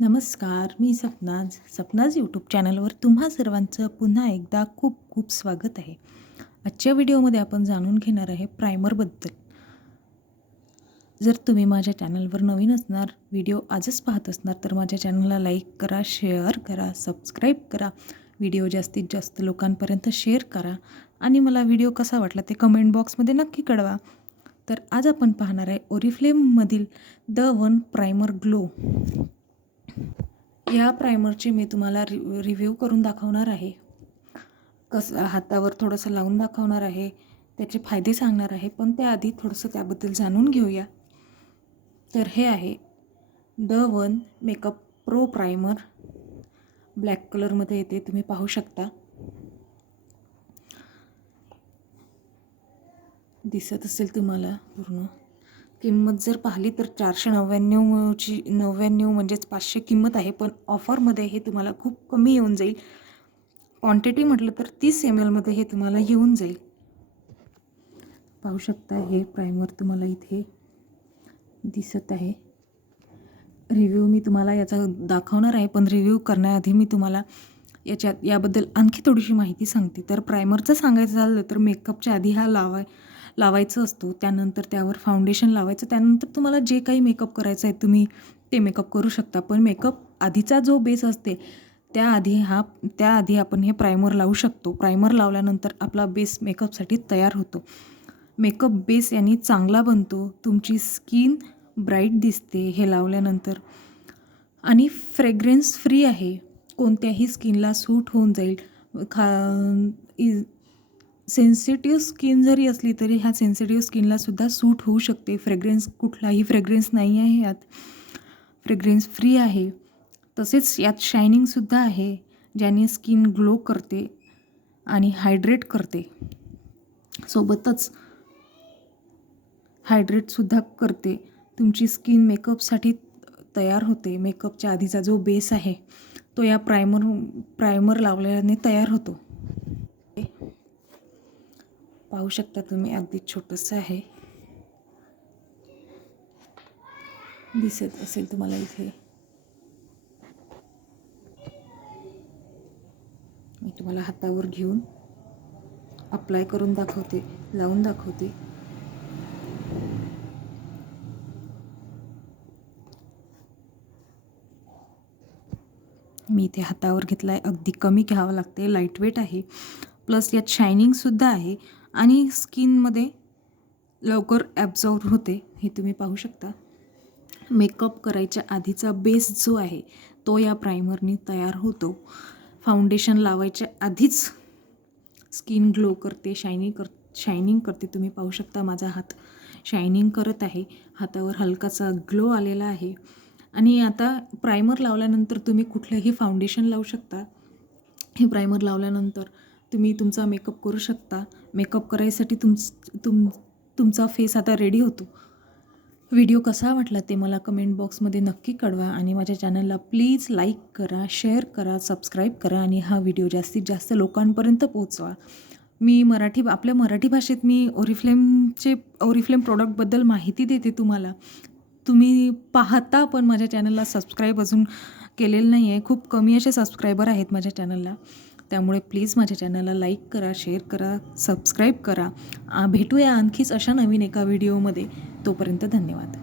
नमस्कार, मी सपनाज यूट्यूब चॅनलवर तुम्हा सर्वांचं पुन्हा एकदा खूप खूप स्वागत आहे. आजच्या व्हिडिओमध्ये आपण जाणून घेणार आहे प्रायमरबद्दल. जर तुम्ही माझ्या चॅनलवर नवीन असणार, व्हिडिओ आजच पाहत असणार तर माझ्या चॅनलला लाईक करा, शेअर करा, सबस्क्राईब करा. व्हिडिओ जास्तीत जास्त लोकांपर्यंत शेअर करा आणि मला व्हिडिओ कसा वाटला ते कमेंट बॉक्समध्ये नक्की कळवा. तर आज आपण पाहणार आहे ओरिफ्लेममधील द वन प्रायमर ग्लो. या प्रायमरची मी तुम्हाला रिव्ह्यू करून दाखवणार आहे. कसं हातावर थोडंसं लावून दाखवणार आहे, त्याचे फायदे सांगणार आहे. पण त्याआधी थोडंसं त्याबद्दल जाणून घेऊया. तर हे आहे the one makeup pro primer. Black कलरमध्ये येते, तुम्ही पाहू शकता. दिसत असेल तुम्हाला पूर्ण. किंमत जर पाहिली तर 499 म्हणजेच 500 किंमत आहे. पण ऑफरमध्ये हे तुम्हाला खूप कमी येऊन जाईल. क्वांटिटी म्हटलं तर 30 ml मध्ये हे तुम्हाला येऊन जाईल. पाहू शकता हे प्रायमर तुम्हाला इथे दिसत आहे. रिव्ह्यू मी तुम्हाला याचा दाखवणार आहे, पण रिव्ह्यू करण्याआधी मी तुम्हाला याबद्दल आणखी थोडीशी माहिती सांगते. तर प्रायमरचं सांगायचं झालं तर मेकअपच्या आधी हा लावायचं असतो. त्यानंतर त्यावर फाउंडेशन लावायचं. त्यानंतर तुम्हाला जे काही मेकअप करायचं आहे तुम्ही ते मेकअप करू शकता. पण मेकअप आधीचा जो बेस असते त्याआधी आपण हे प्रायमर लावू शकतो. प्रायमर लावल्यानंतर आपला बेस मेकअपसाठी तयार होतो. मेकअप बेस यांनी चांगला बनतो. तुमची स्किन ब्राईट दिसते हे लावल्यानंतर आणि फ्रेग्रन्स फ्री आहे. कोणत्याही स्किनला सूट होऊन जाईल. सेन्सिटिव्ह स्किन जरी असली तरी ह्या सेन्सिटिव्ह स्किनलासुद्धा सूट होऊ शकते. कुठलाही फ्रेग्रन्स नाही आहे यात. फ्रेग्रन्स फ्री आहे. तसेच यात शायनिंगसुद्धा आहे, ज्याने स्किन ग्लो करते आणि हायड्रेट करते. सोबतच हायड्रेटसुद्धा करते. तुमची स्किन मेकअपसाठी तयार होते. मेकअपच्या आधीचा जो बेस आहे तो या प्रायमर लावल्याने तयार होतो. पाहू शकता तुम्ही, अगदी छोटंसं आहे. दिसत असेल तुम्हाला इथे. मी तुम्हाला हातावर घेऊन अप्लाय करून दाखवते, लावून दाखवते. मी इथे हातावर घेतला आहे. अगदी कमी घ्यावं लागते, लाईटवेट आहे. प्लस यात शायनिंगसुद्धा आहे आणि स्किनमध्ये लवकर ॲब्झॉर्ब होते, हे तुम्ही पाहू शकता. मेकअप करायच्या आधीचा बेस जो आहे तो या प्रायमरने तयार होतो. फाउंडेशन लावायच्या आधीच स्किन ग्लो करते, शायनिंग करते. तुम्ही पाहू शकता माझा हात शायनिंग करत आहे. हातावर हलकासा ग्लो आलेला आहे. आणि आता प्रायमर लावल्यानंतर तुम्ही कुठलंही फाउंडेशन लावू शकता. हे प्रायमर लावल्यानंतर तुम्ही तुमचा मेकअप करू शकता. मेकअप करायसाठी तुमचा फेस आता रेडी होतो. व्हिडिओ कसा वाटला ते मला कमेंट बॉक्समध्ये नक्की कळवा आणि माझ्या चॅनलला प्लीज लाईक करा, शेअर करा, सबस्क्राईब करा आणि हा व्हिडिओ जास्तीत जास्त लोकांपर्यंत पोहोचवा. आपल्या मराठी भाषेत मी ओरिफ्लेम प्रॉडक्टबद्दल माहिती देते तुम्हाला. तुम्ही पाहता पण माझ्या चॅनलला सबस्क्राईब अजून केलेलं नाही आहे. खूप कमी असे सबस्क्रायबर आहेत माझ्या चॅनलला. त्यामुळे प्लीज माझ्या चॅनलला लाईक करा, शेअर करा, सबस्क्राईब करा. भेटूया आणखीच अशा नवीन एका व्हिडिओमध्ये. तोपर्यंत धन्यवाद.